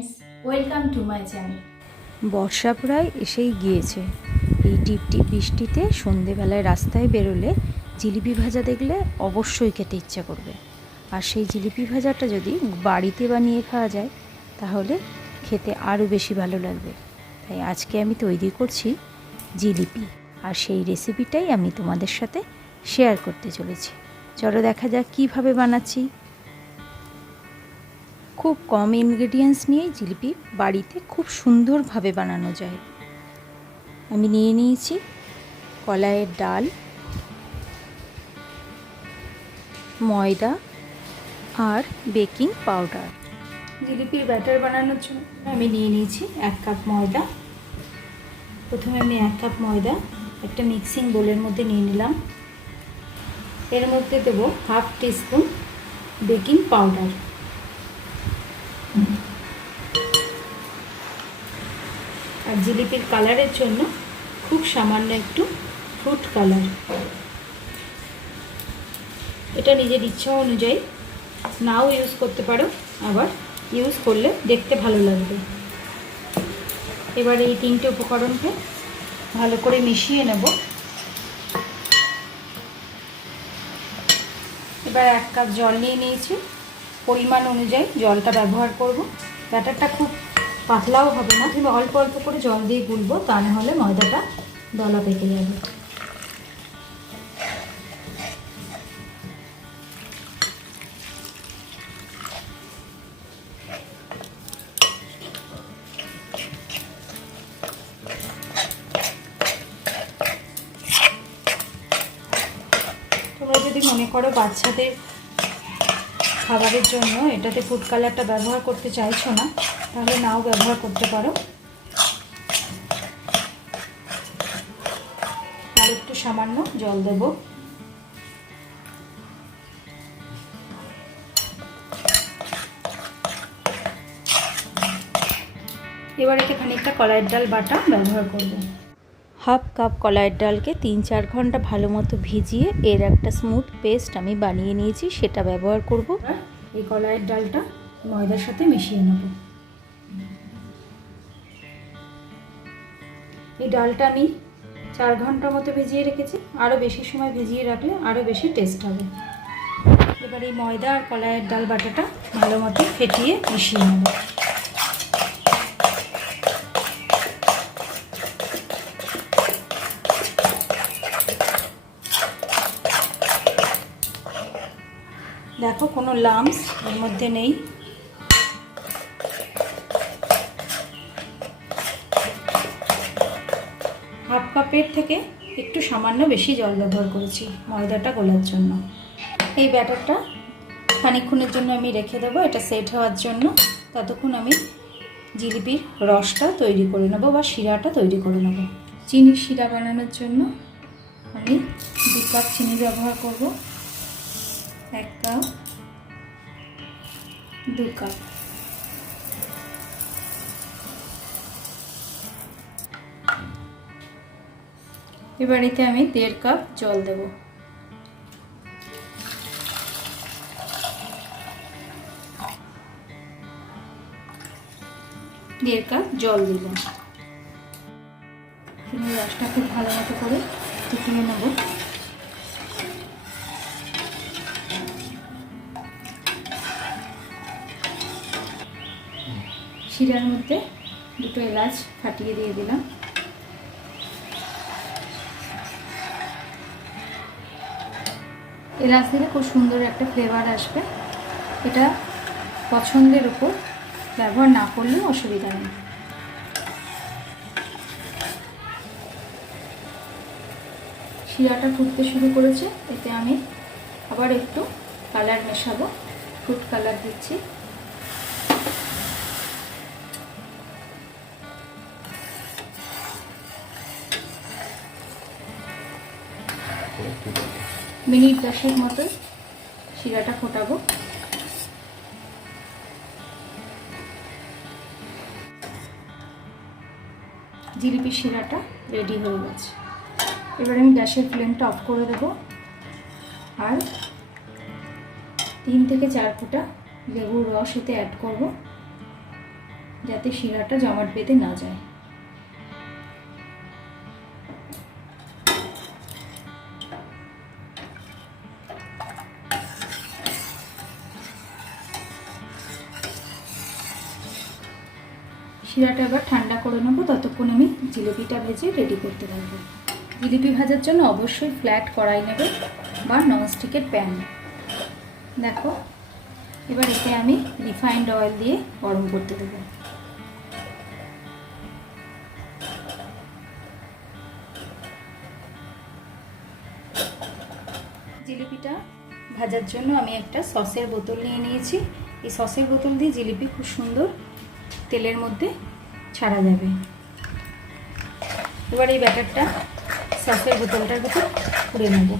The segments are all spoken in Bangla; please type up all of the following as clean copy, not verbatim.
Friends, welcome to my channel. বর্ষা প্রায় এসেই গিয়েছে। এই টিপটিপ বৃষ্টিতে সন্ধেবেলায় রাস্তায় বেরোলে জিলিপি ভাজা দেখলে অবশ্যই খেতে ইচ্ছা করবে। আর সেই জিলিপি ভাজাটা যদি বাড়িতে বানিয়ে খাওয়া যায় তাহলে খেতে আরও বেশি ভালো লাগবে। তাই আজকে আমি তৈরি করছি জিলিপি, আর সেই রেসিপিটাই আমি তোমাদের সাথে শেয়ার করতে চলেছি। চলো দেখা যাক কীভাবে বানাচ্ছি। খুব কম ইনগ্রেডিয়েন্টস নিয়েই জিলিপি বাড়িতে খুব সুন্দরভাবে বানানো যায়। আমি নিয়ে নিয়েছি কলাইয়ের ডাল, ময়দা আর বেকিং পাউডার। জিলিপির ব্যাটার বানানোর জন্য আমি নিয়ে নিয়েছি 1 কাপ ময়দা। প্রথমে আমি 1 কাপ ময়দা একটা মিক্সিং বোলের মধ্যে নিয়ে নিলাম। এর মধ্যে দেবো 1/2 টিস্পুন বেকিং পাউডার, আর জিলিপির কালারের জন্য খুব সামান্য একটু ফ্রুট কালার। এটা নিজের ইচ্ছা অনুযায়ী নাও ইউজ করতে পারো, আবার ইউজ করলে দেখতে ভালো লাগবে। এবার এই 3টে উপকরণকে ভালো করে মিশিয়ে নেব। এবার 1 কাপ জল নিয়ে নিয়েছি, পরিমাণ অনুযায়ী জলটা ব্যবহার করব। ব্যাটারটা খুব পাতলাও হবে না, কিন্তু অল্প অল্প করে জল দিয়ে গুলবো, তা না হলে ময়দাটা দলা পেকে যাবে। তোমরা যদি মনে করো বাচ্চাদের খাবারের জন্য এটাতে ফুড কালারটা ব্যবহার করতে চাইছো না, তাহলে নাও ব্যবহার করতে পারো। আর একটু সামান্য জল দেব। এবার এতে খানিকটা কলাইয়ের ডাল বাটা ব্যবহার করব। 1/2 কাপ কলাইয়ের ডালকে 3-4 ঘন্টা ভালো মতো ভিজিয়ে এর একটা স্মুথ পেস্ট আমি বানিয়ে নিয়েছি, সেটা ব্যবহার করব। এই কলাইয়ের ডালটা ময়দার সাথে মিশিয়ে নেব। এই ডালটা আমি 4 ঘন্টার মতো ভিজিয়ে রেখেছি, আরও বেশি সময় ভিজিয়ে রাখলে আরও বেশি টেস্ট হবে। এবার এই ময়দা আর কলাইয়ের ডাল বাটাটা ভালো মতো ফেটিয়ে মিশিয়ে নেব। দেখো কোনো লাম্পস এর মধ্যে নেই। হাফ কাপের থেকে একটু সামান্য বেশি জল ব্যবহার করেছি ময়দাটা গোলার জন্য। এই ব্যাটারটা খানিকক্ষণের জন্য আমি রেখে দেবো, এটা সেট হওয়ার জন্য। ততক্ষণ আমি জিলিপির রসটা তৈরি করে নেব বা শিরাটা তৈরি করে নেব। চিনির শিরা বানানোর জন্য আমি 2 কাপ চিনি ব্যবহার করব। 1 কাপ, 2 কাপ। এবার এতে আমি 1.5 কাপ জল দেব। দেড় কাপ জল দিলাম। চিনির রসটা খুব ভালো মতো করে ফুটিয়ে নেব। শিরার মধ্যে 2টো এলাচ ফাটিয়ে দিয়ে দিলাম। এলাচ দিলে খুব সুন্দর একটা ফ্লেভার আসবে। এটা পছন্দের উপর, ব্যবহার না করলেও অসুবিধা নেই। শিরাটা ফুটতে শুরু করেছে, এতে আমি আবার একটু কালার মেশাবো। ফুড কালার দিচ্ছি। মিনিট 10 মতো শিরাটা ফোটাবো। জিলিপির শিরাটা রেডি হয়ে গেছে। এবার আমি গ্যাসের ফ্লেমটা অফ করে দেবো, আর 3 থেকে 4 ফোঁটা লেবুর রস এতে অ্যাড করব। যাতে শিরাটা জমাট বেঁধে না যায়। শিরাটা এবার ঠান্ডা করে নেব, ততক্ষণ আমি জিলিপিটা ভেজে রেডি করতে পারবো। জিলিপি ভাজার জন্য অবশ্যই ফ্ল্যাট কড়াই নেবে বা ননস্টিকের প্যান। দেখো, এবার এতে আমি রিফাইন্ড অয়েল দিয়ে গরম করতে দেবো। জিলিপিটা ভাজার জন্য আমি একটা সসের বোতল নিয়ে নিয়েছি। এই সসের বোতল দিয়ে জিলিপি খুব সুন্দর তেলের মধ্যে ছাড়া যাবে। এবার এই ব্যাটারটা সসের বোতলটার ভিতর পুড়ে নেব।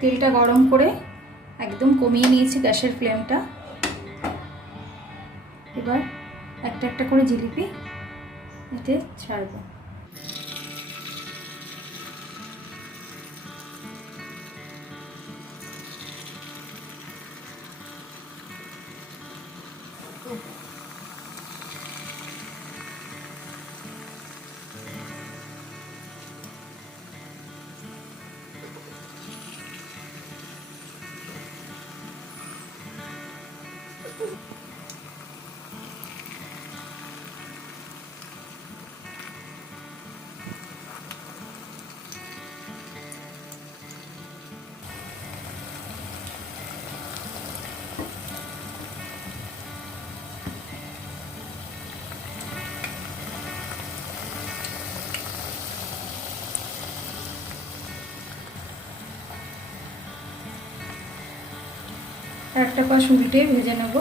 তেলটা গরম করে একদম কমিয়ে নিয়েছি গ্যাসের ফ্লেমটা। এবার একটা একটা করে জিলিপি এতে ছাড়বো। একটা পাশ উল্টে ভেজে নেব।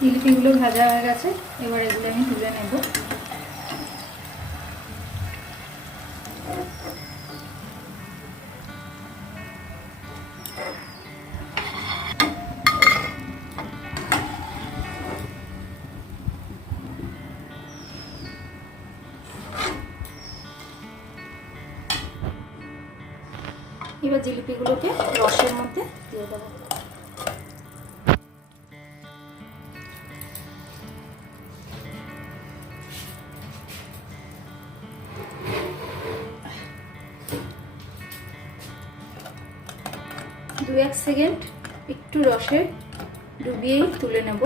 জিলিপিগুলো ভাজা হয়ে গেছে, এবার এগুলো আমি তুলে নেব। এবার জিলিপিগুলোকে রসের মধ্যে দিয়ে দেবো। দু এক সেকেন্ড একটু রসে ডুবিয়েই তুলে নেব।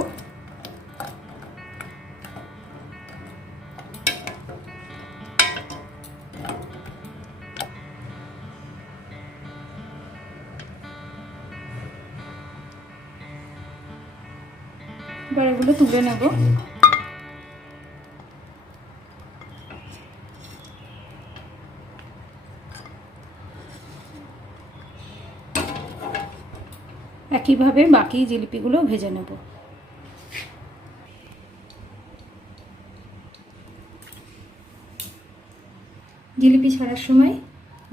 এবার এগুলো তুলে নেব। একইভাবে বাকি জিলিপিগুলো ভেজে নেব। জিলিপি ছাড়ার সময়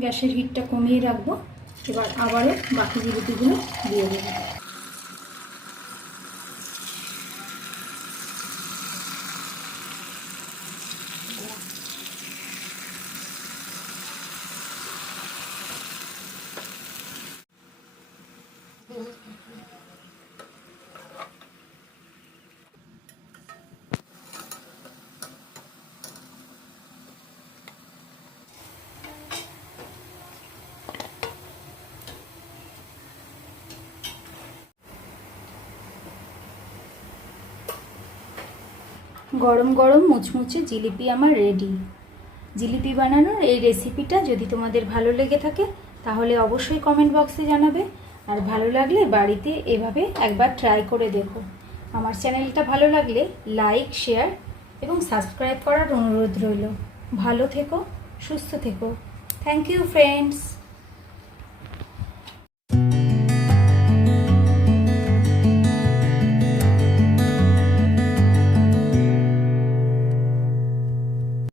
গ্যাসের হিটটা কমিয়ে রাখবো। এবার আবারও বাকি জিলিপিগুলো দিয়ে দেব। গরম গরম মুচমুচে জিলিপি আমার রেডি। জিলিপি বানানোর এই রেসিপিটা যদি তোমাদের ভালো লেগে থাকে তাহলে অবশ্যই কমেন্ট বক্সে জানাবে, আর ভালো লাগলে বাড়িতে এভাবে একবার ট্রাই করে দেখো। আমার চ্যানেলটা ভালো লাগলে লাইক, শেয়ার এবং সাবস্ক্রাইব করার অনুরোধ রইল। ভালো থেকো, সুস্থ থেকো। Thank you friends.